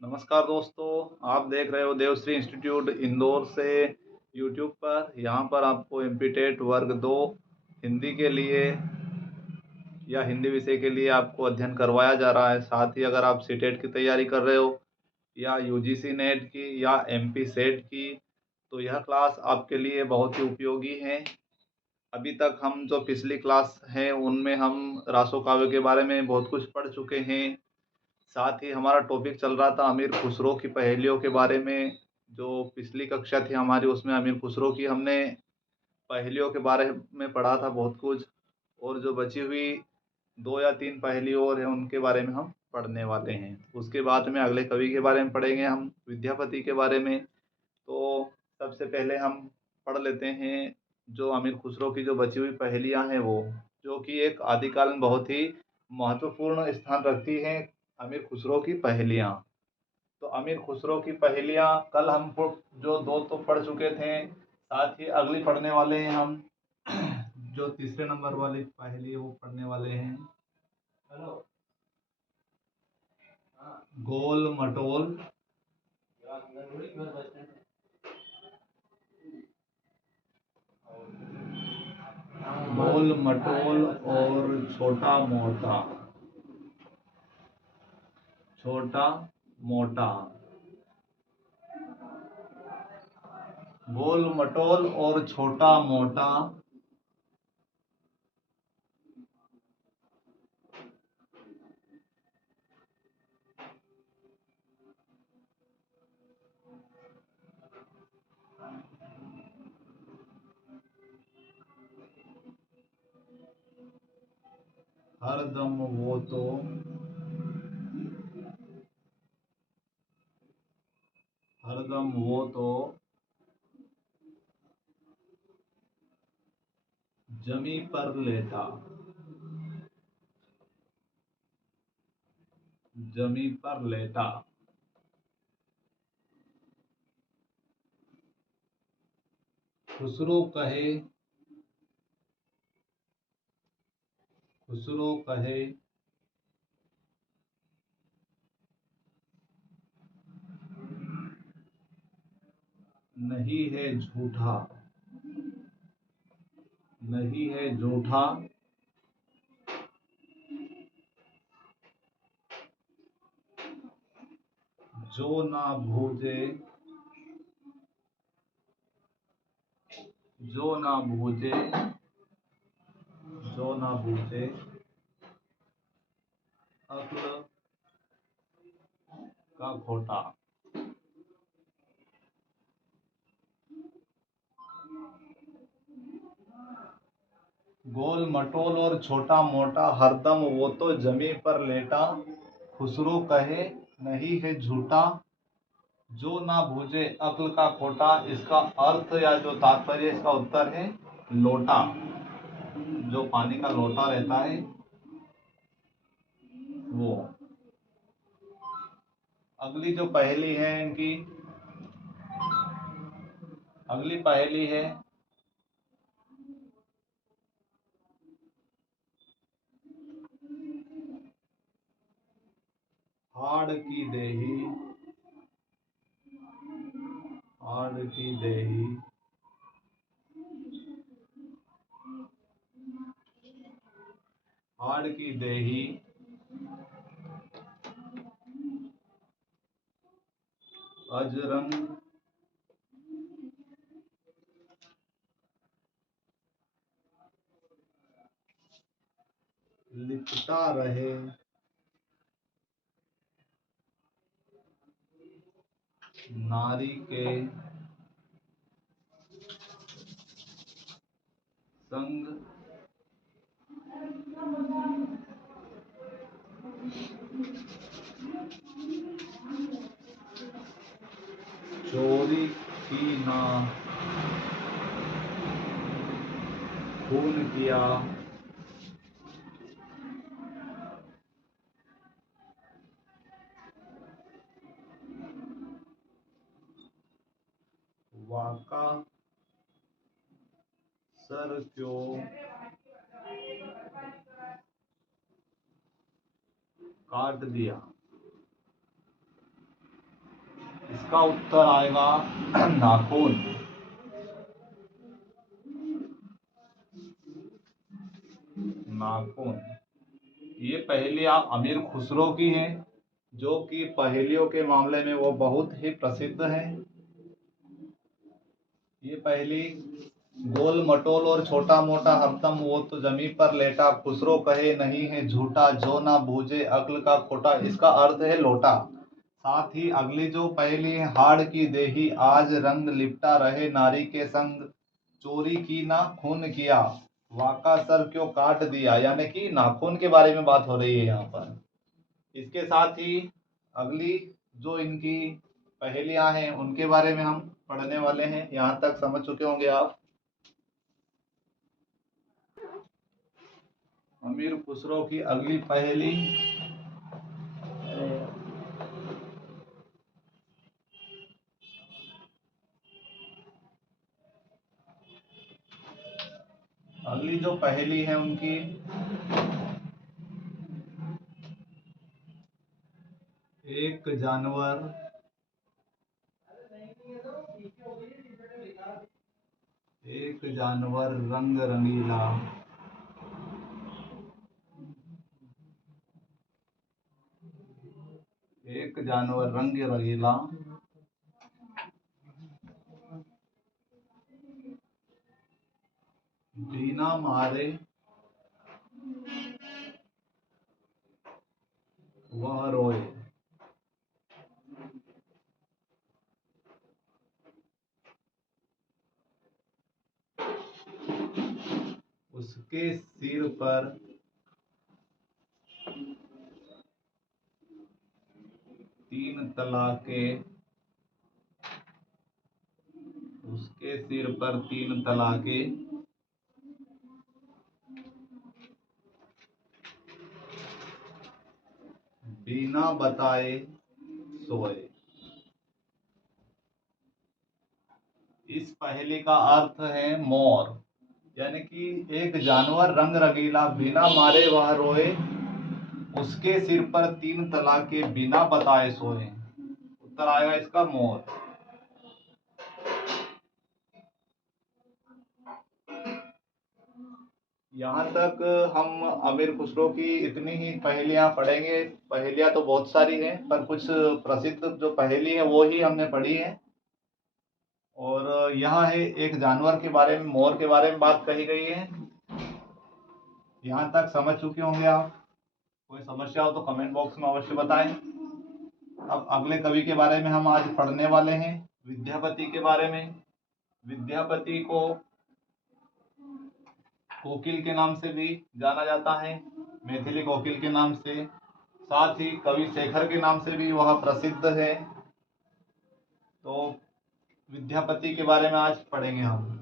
नमस्कार दोस्तों, आप देख रहे हो देवश्री इंस्टीट्यूट इंदौर से यूट्यूब पर। यहाँ पर आपको एमपी वर्ग 2 हिंदी के लिए या हिंदी विषय के लिए आपको अध्ययन करवाया जा रहा है। साथ ही अगर आप सीटेट की तैयारी कर रहे हो या यूजीसी नेट की या एमपी सेट की, तो यह क्लास आपके लिए बहुत ही उपयोगी है। अभी तक हम जो पिछली क्लास हैं उनमें हम रासो काव्य के बारे में बहुत कुछ पढ़ चुके हैं। साथ ही हमारा टॉपिक चल रहा था अमीर खुसरो की पहेलियों के बारे में। जो पिछली कक्षा थी हमारी, उसमें अमीर खुसरो की हमने पहेलियों के बारे में पढ़ा था बहुत कुछ। और जो बची हुई 2 या 3 पहेली और हैं उनके बारे में हम पढ़ने वाले हैं। उसके बाद में अगले कवि के बारे में पढ़ेंगे, हम विद्यापति के बारे में। तो सबसे पहले हम पढ़ लेते हैं जो अमीर खुसरो की जो बची हुई पहेलियां हैं वो, जो कि एक आदिकाल में बहुत ही महत्वपूर्ण स्थान रखती हैं। अमीर खुसरो की पहेलियां। तो अमीर खुसरो की पहेलियां कल हम जो 2 तो पढ़ चुके थे, साथ ही अगली पढ़ने वाले हैं हम जो तीसरे नंबर वाली पहेली है वो पढ़ने वाले हैं। गोल मटोल गोल मटोल और छोटा मोटा। छोटा मोटा। गोल मटोल और छोटा मोटा। हरदम वो तो हरदम वो तो जमी पर लेटा। जमी पर लेटा। खुसरो कहे। खुसरो कहे। नहीं है झूठा। नहीं है झूठा। जो ना भूजे। जो ना भूजे। जो ना भूजे अक्ल का खोटा। गोल मटोल और छोटा मोटा, हरदम वो तो जमी पर लेटा। खुसरो कहे नहीं है झूठा। जो ना भूजे अक्ल का खोटा। इसका अर्थ या जो तात्पर्य, इसका उत्तर है लोटा। जो पानी का लोटा रहता है वो। अगली जो पहेली है इनकी, अगली पहेली है हाड़ की देही। हाड़ की देही। हाड़ की देही अजरंग लिपटा रहे। नारी के संग। चोरी की ना खून किया। वाका सर क्यों काट दिया। इसका उत्तर आएगा नाखून। नाखून। ये पहेलियां अमीर खुसरो की हैं, जो कि पहेलियों के मामले में वो बहुत ही प्रसिद्ध हैं। ये पहेली गोल मटोल और छोटा मोटा हरदम वो तो जमी पर लेटा, खुसरो कहे नहीं है झूठा, जो ना बूझे अक्ल का खोटा। इसका अर्थ है लोटा। साथ ही अगली जो पहेली है, हाड़ की देही आज रंग लिपटा रहे नारी के संग, चोरी की ना खून किया, वाका सर क्यों काट दिया। यानी कि नाखून के बारे में बात हो रही है यहाँ पर। इसके साथ ही अगली जो इनकी पहेलियां हैं उनके बारे में हम पढ़ने वाले हैं। यहाँ तक समझ चुके होंगे आप। अमीर खुसरो की अगली पहेली, अगली जो पहेली है उनकी, एक जानवर रंग रंगीला, एक जानवर रंग रंगीला, बिना मारे वह रोए। उसके सिर पर तीन तलाके, उसके सिर पर तीन तलाके, बिना बताए सोए। इस पहेली का अर्थ है मोर। यानी कि एक जानवर रंग रंगीला, बिना मारे वह रोए, उसके सिर पर तीन तलाके, बिना बताए सोए। उत्तर आएगा इसका मोर। यहाँ तक हम अमीर खुसरो की इतनी ही पहेलियां पढ़ेंगे। पहेलियां तो बहुत सारी हैं, पर कुछ प्रसिद्ध जो पहेली है वो ही हमने पढ़ी है। और यहाँ है एक जानवर के बारे में, मोर के बारे में बात कही गई है। यहाँ तक समझ चुके होंगे आप। कोई समस्या हो तो कमेंट बॉक्स में अवश्य बताएं। अब अगले कवि के बारे में हम आज पढ़ने वाले हैं, विद्यापति के बारे में। विद्यापति को कोकिल के नाम से भी जाना जाता है, मैथिली कोकिल के नाम से। साथ ही कवि शेखर के नाम से भी वह प्रसिद्ध है। तो विद्यापति के बारे में आज पढ़ेंगे हम।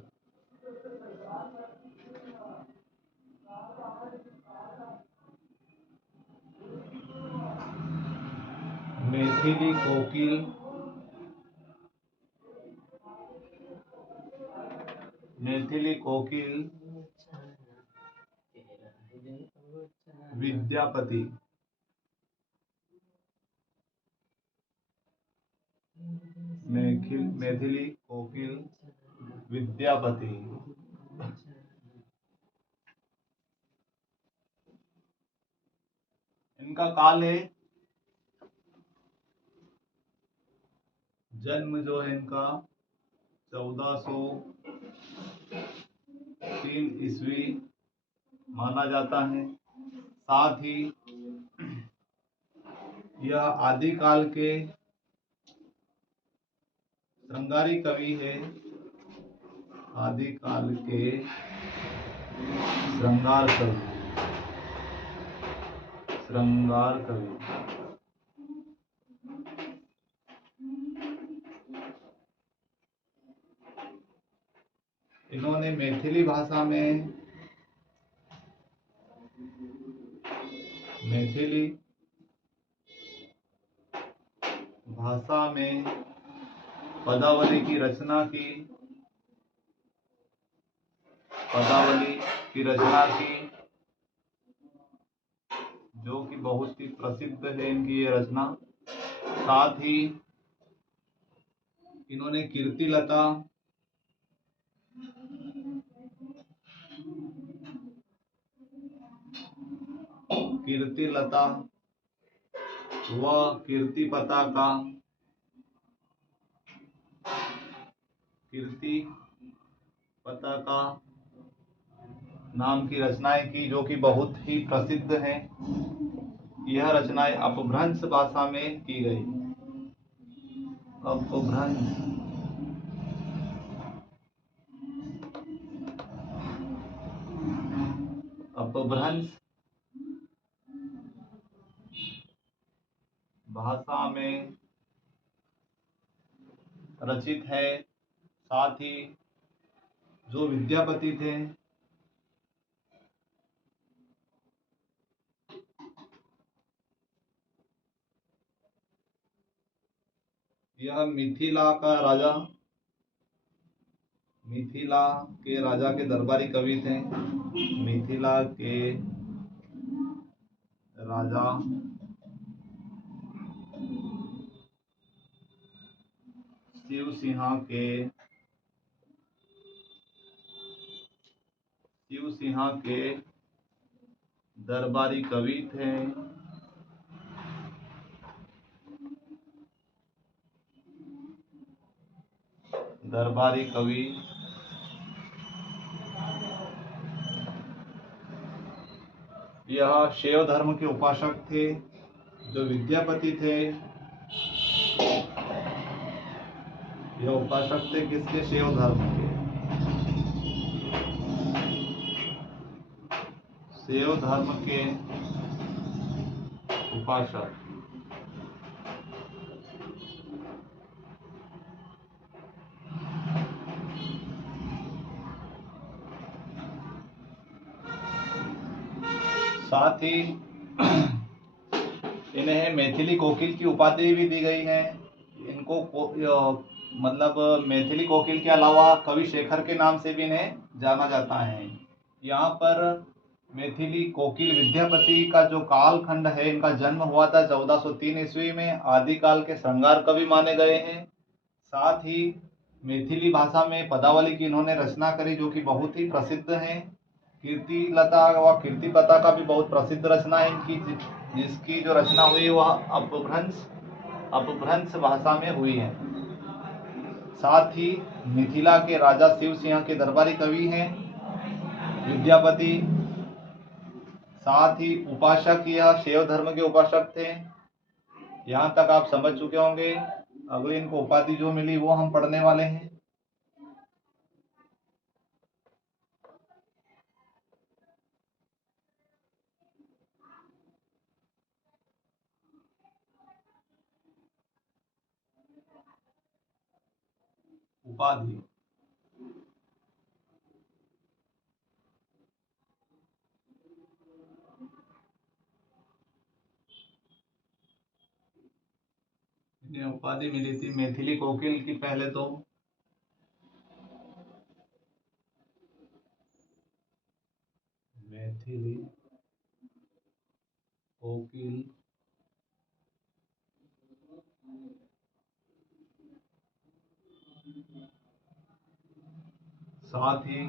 मैथिली कोकिल विद्यापति। मैथिली कोकिल विद्यापति। इनका काल है, जन्म जो है इनका 1403 ईस्वी माना जाता है। साथ ही यह आदिकाल के श्रृंगारी कवि है। आदिकाल के श्रृंगार कवि। इन्होंने मैथिली भाषा में पदावली की रचना की, जो कि बहुत ही प्रसिद्ध है इनकी ये रचना। साथ ही इन्होंने कीर्तिलता, कीर्तिलता व कीर्ति पताका, कीर्ति पताका नाम की रचनाएं की, जो कि बहुत ही प्रसिद्ध हैं। यह रचनाएं अपभ्रंश भाषा में की गई। अपभ्रंश, अपभ्रंश भाषा में रचित है। साथ ही जो विद्यापति थे, यह मिथिला का राजा, मिथिला के राजा के दरबारी कवि थे। मिथिला के राजा शिवसिंह के दरबारी कवि थे। दरबारी कवि यह शैव धर्म के उपासक थे। जो विद्यापति थे, यह उपासक थे किसके? शैव धर्म के। शैव धर्म के उपासक। साथ ही इन्हें मैथिली कोकिल की उपाधि भी दी गई है। इनको मतलब मैथिली कोकिल के अलावा कवि शेखर के नाम से भी इन्हें जाना जाता है। यहाँ पर मैथिली कोकिल विद्यापति का जो कालखंड है, इनका जन्म हुआ था 1403 ईस्वी में। आदिकाल के श्रृंगार कवि माने गए हैं। साथ ही मैथिली भाषा में पदावली की इन्होंने रचना करी, जो कि बहुत ही प्रसिद्ध है। कीर्तिलता व कीर्ति पताका भी बहुत प्रसिद्ध रचना है इनकी, जिसकी जो रचना हुई वह अपभ्रंश भाषा में हुई है। साथ ही मिथिला के राजा शिवसिंह के दरबारी कवि हैं विद्यापति। साथ ही उपासक, यह शैव धर्म के उपासक थे। यहाँ तक आप समझ चुके होंगे। अगली इनको उपाधि जो मिली वो हम पढ़ने वाले हैं। उपाधि, इन्हें उपाधि मिली थी मैथिली कोकिल की। पहले तो मैथिली कोकिल, साथ ही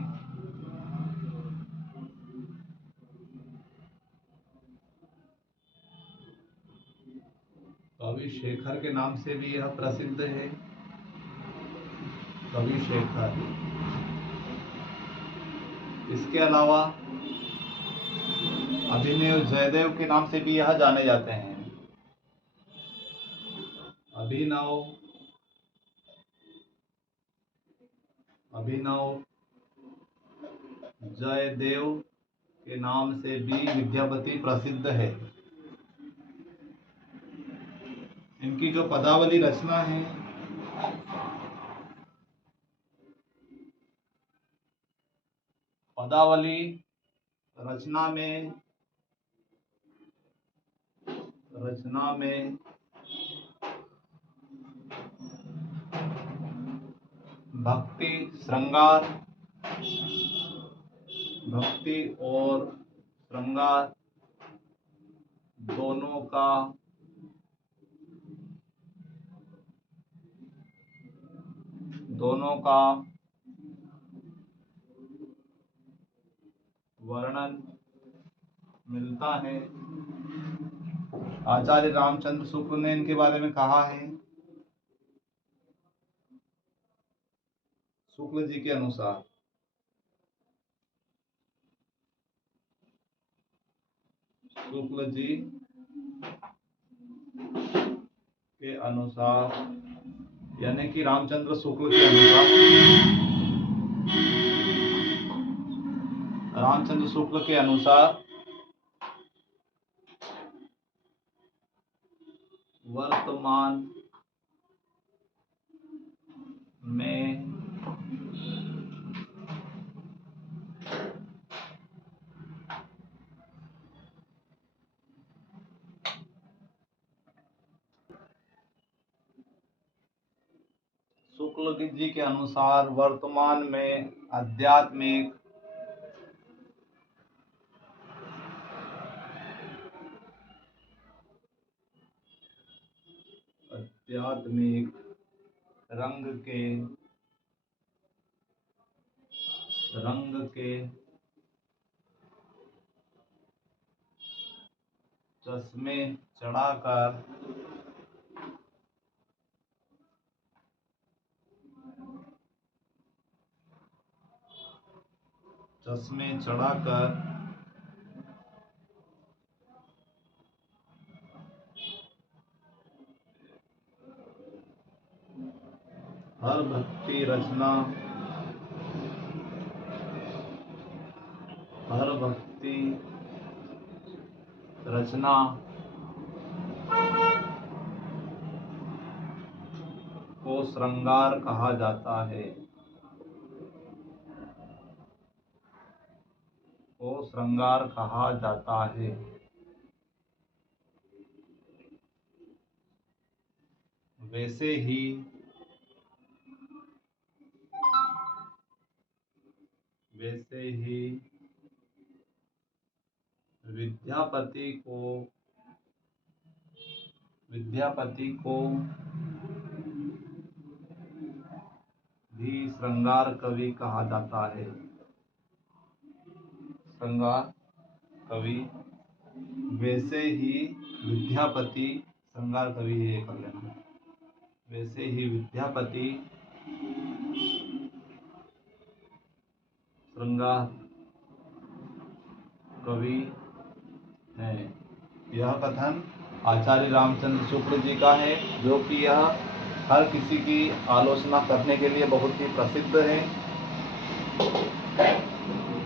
कवि शेखर के नाम से भी यह प्रसिद्ध है। कवि शेखर। इसके अलावा अभिनव जयदेव के नाम से भी यह जाने जाते हैं। अभिनव जयदेव के नाम से भी विद्यापति प्रसिद्ध है। इनकी जो पदावली रचना है, पदावली रचना में भक्ति श्रृंगार, भक्ति और श्रृंगार दोनों का दोनों का वर्णन मिलता है। आचार्य रामचंद्र शुक्ल ने इनके बारे में कहा है, शुक्ल जी के अनुसार यानी कि रामचंद्र शुक्ल के अनुसार, वर्तमान में शुक्ल जी के अनुसार वर्तमान में आध्यात्मिक रंग के चश्मे चढ़ाकर हर भक्ति रचना को श्रृंगार कहा जाता है। वैसे ही विद्यापति को भी श्रृंगार कवि कहा जाता है। वैसे ही विद्यापति श्रृंगार कवि ये कर लेना। वैसे ही विद्यापति श्रृंगार कवि है। यह कथन आचार्य रामचंद्र शुक्ल जी का है, जो कि यह हर किसी की आलोचना करने के लिए बहुत ही प्रसिद्ध है।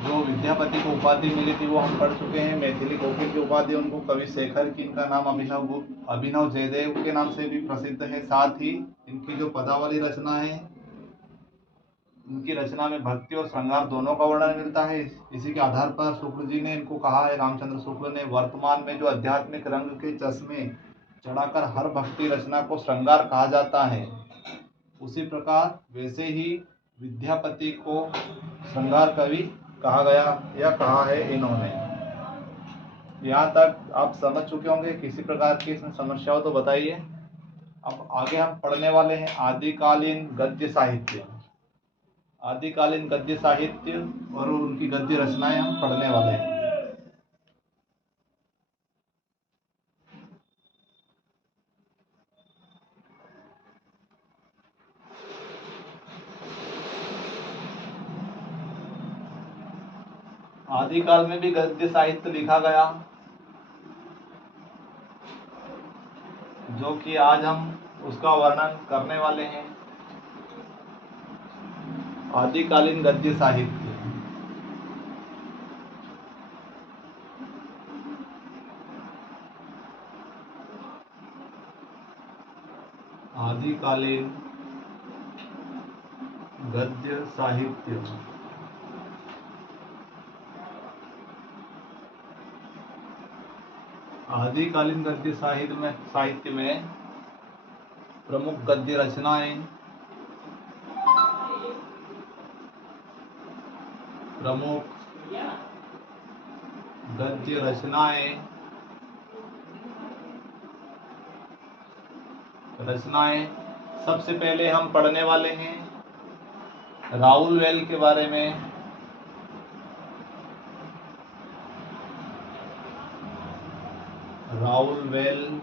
जो विद्यापति को उपाधि मिली थी वो हम पढ़ चुके हैं। मैथिली कोकिल की उपाधि उनको कवि शेखर की, इनका नाम अभिनव जयदेव के नाम से भी प्रसिद्ध है। साथ ही इनकी जो पदावली रचना है, इनकी रचना में भक्ति और श्रृंगार दोनों का वर्णन मिलता है। इसी के आधार पर शुक्ल जी ने इनको कहा है, रामचंद्र शुक्ल ने, वर्तमान में जो आध्यात्मिक रंग के चश्मे चढ़ाकर हर भक्ति रचना को श्रृंगार कहा जाता है, उसी प्रकार वैसे ही विद्यापति को श्रृंगार कवि कहा गया या कहा है इन्होंने। यहाँ तक आप समझ चुके होंगे। किसी प्रकार की इसमें समस्या हो तो बताइए। अब आगे हम पढ़ने वाले हैं आदिकालीन गद्य साहित्य। आदिकालीन गद्य साहित्य और उनकी गद्य रचनाएं हम पढ़ने वाले हैं। आदिकाल में भी गद्य साहित्य लिखा गया, जो कि आज हम उसका वर्णन करने वाले हैं। आदिकालीन गद्य साहित्य। आदिकालीन गद्य साहित्य आदिकालीन गद्य साहित्य में प्रमुख गद्य रचनाएं सबसे पहले हम पढ़ने वाले हैं राहुल वेल के बारे में, राहुल वेल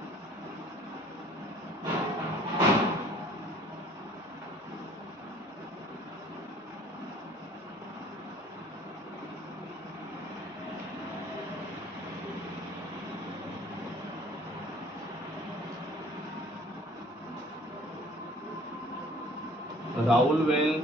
राहुल वेल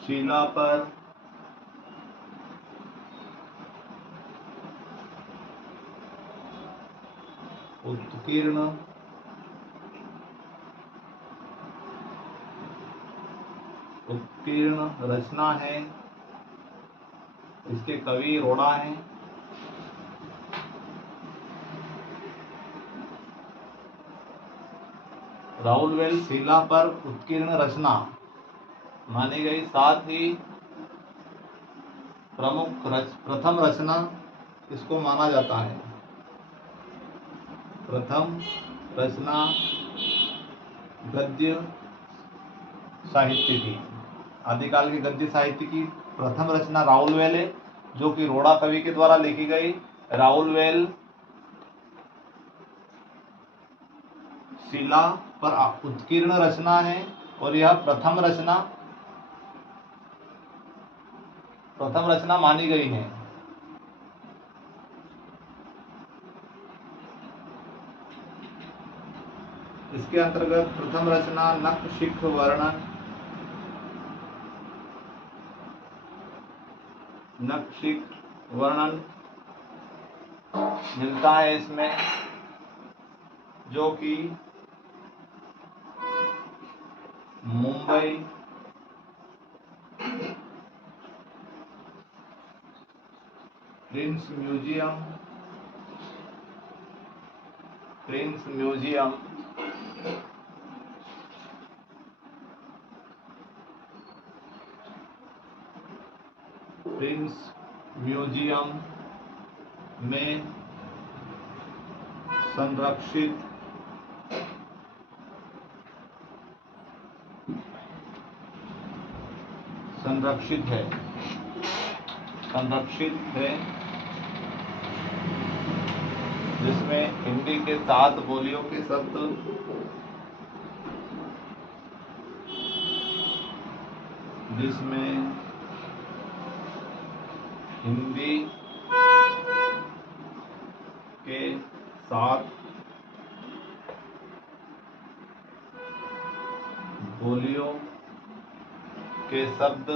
शीला पर उत्कीर्ण रचना है। इसके कवि रोड़ा हैं। राहुल वेल शीला पर उत्कीर्ण रचना मानी गई, साथ ही प्रथम रचना इसको माना जाता है। प्रथम रचना गद्य साहित्य की, आदिकाल के गद्य साहित्य की प्रथम रचना राहुल वेल है, जो कि रोड़ा कवि के द्वारा लिखी गई। राहुल वेल शीला पर उत्कीर्ण रचना है और यह प्रथम रचना मानी गई है। इसके अंतर्गत प्रथम रचना नखशिख वर्णन, मिलता है इसमें, जो कि मुंबई प्रिंस म्यूजियम में संरक्षित है, जिसमें हिंदी के 7 बोलियों के शब्द हिंदी के 7 बोलियों के शब्द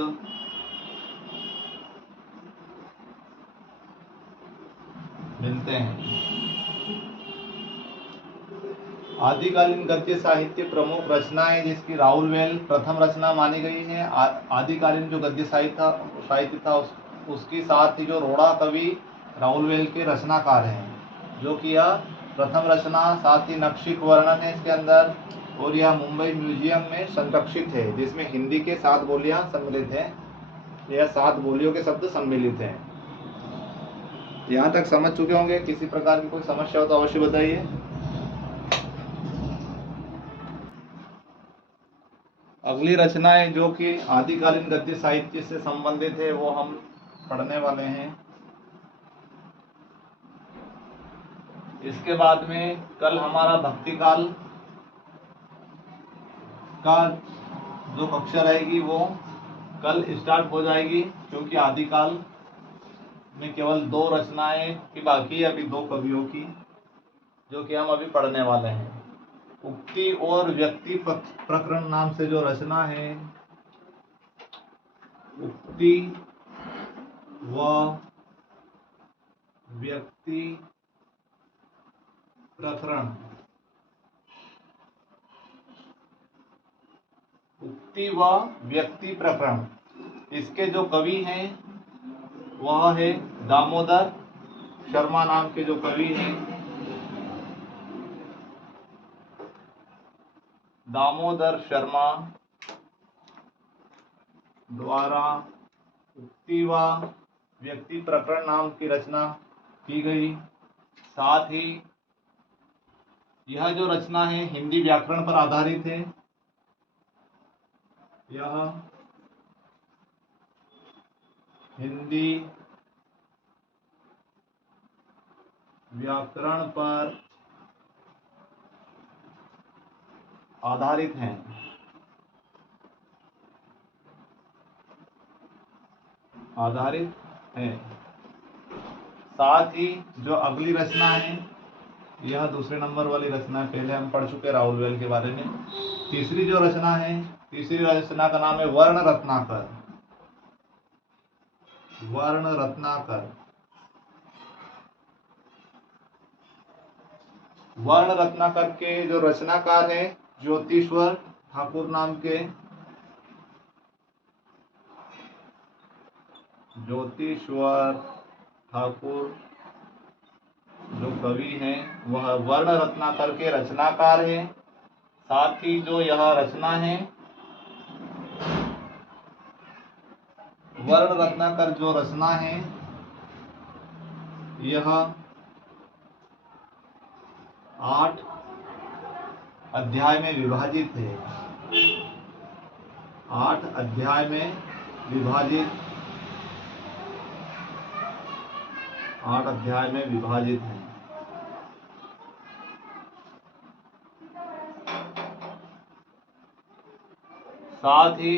मिलते हैं। आदिकालीन गद्य साहित्य प्रमुख रचनाएं जिसकी राहुल वेल प्रथम रचना मानी गई है। आदिकालीन जो गद्य साहित्य था उसकी साथ ही जो रोड़ा कवि राहुल वेल के रचनाकार हैं, जो कि यह प्रथम रचना, साथ ही नखशिख वर्णन है इसके अंदर, और यह मुंबई म्यूजियम में संरक्षित है, जिसमें हिंदी के 7 बोलियां सम्मिलित हैं। यह 7 बोलियों के शब्द सम्मिलित हैं। यहाँ तक समझ चुके होंगे। किसी प्रकार की कोई समस्या हो तो अवश्य बताइए। अगली रचनाएं जो कि आदिकालीन गद्य साहित्य से संबंधित है वो हम पढ़ने वाले हैं। इसके बाद में कल हमारा भक्ति काल का जो कक्षा रहेगी वो कल स्टार्ट हो जाएगी, क्योंकि आदिकाल में केवल 2 रचनाएं की बाकी है, अभी 2 कवियों की, जो कि हम अभी पढ़ने वाले हैं। उक्ति और व्यक्ति प्रकरण नाम से जो रचना है, उक्ति व व्यक्ति प्रकरण, उक्ति व व्यक्ति प्रकरण, इसके जो कवि हैं वह है दामोदर शर्मा नाम के जो कवि हैं। दामोदर शर्मा द्वारा उक्ति व व्यक्ति प्रकरण नाम की रचना की गई। साथ ही यह जो रचना है हिंदी व्याकरण पर आधारित है। यह हिंदी व्याकरण पर आधारित है। साथ ही जो अगली रचना है यह दूसरे नंबर वाली रचना है, पहले हम पढ़ चुके राउलवेल के बारे में। तीसरी जो रचना है, तीसरी रचना का नाम है वर्ण रत्नाकर। वर्ण रत्नाकर। वर्ण रत्नाकर के जो रचनाकार है ज्योतिश्वर ठाकुर नाम के। ज्योतिश्वर ठाकुर जो कवि हैं वह वर्ण रत्नाकर के रचनाकार है। साथ ही जो यह रचना है वर्ण रत्नाकर जो रचना है यह 8 अध्याय में विभाजित है। 8 अध्याय में विभाजित 8 अध्याय में विभाजित है। साथ ही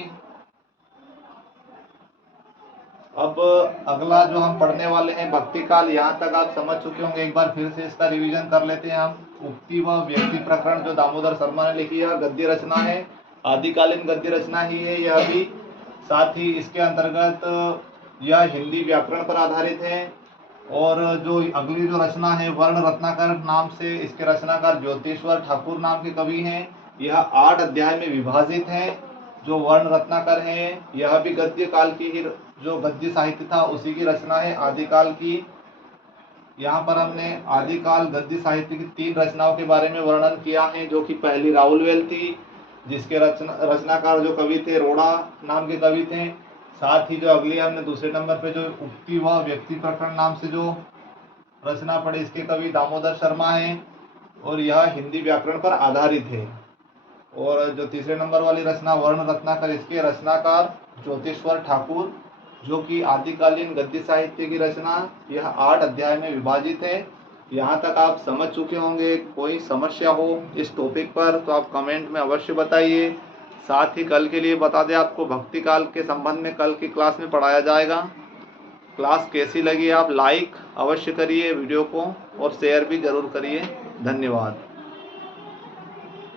अब अगला जो हम पढ़ने वाले हैं भक्ति काल, यहाँ तक आप समझ चुके होंगे। एक बार फिर से इसका रिवीजन कर लेते हैं हम। उक्ति व व्यक्ति प्रकरण जो दामोदर शर्मा ने लिखी है गद्य रचना है, आदिकालीन गद्य रचना ही है यह भी। साथ ही इसके अंतर्गत यह हिंदी व्याकरण पर आधारित है। और जो अगली जो रचना है वर्ण रत्नाकर नाम से, इसके रचनाकार ज्योतिश्वर ठाकुर नाम के कवि हैं। यह 8 अध्याय में विभाजित है। जो वर्ण रत्नाकर है यह भी गद्य काल की ही, जो गद्य साहित्य था उसी की रचना है, आदिकाल की। यहाँ पर हमने आदिकाल गद्य साहित्य की 3 रचनाओं के बारे में वर्णन किया है, जो कि पहली राउलवेल थी, जिसके रचनाकार जो कवि थे रोड़ा नाम के कवि थे। साथ ही जो अगली हमने दूसरे नंबर पे जो उक्ति व व्यक्ति प्रकरण नाम से जो रचना पढ़ी, इसके कवि दामोदर शर्मा हैं और यह हिंदी व्याकरण पर आधारित है। और जो तीसरे नंबर वाली रचना वर्ण रत्नाकर, इसके रचनाकार ज्योतिश्वर ठाकुर, जो कि आदिकालीन गद्य साहित्य की रचना, यह 8 अध्याय में विभाजित है। यहाँ तक आप समझ चुके होंगे। कोई समस्या हो इस टॉपिक पर तो आप कमेंट में अवश्य बताइए। साथ ही कल के लिए बता दें आपको भक्ति काल के संबंध में कल की क्लास में पढ़ाया जाएगा। क्लास कैसी लगी आप लाइक अवश्य करिए वीडियो को और शेयर भी जरूर करिए। धन्यवाद।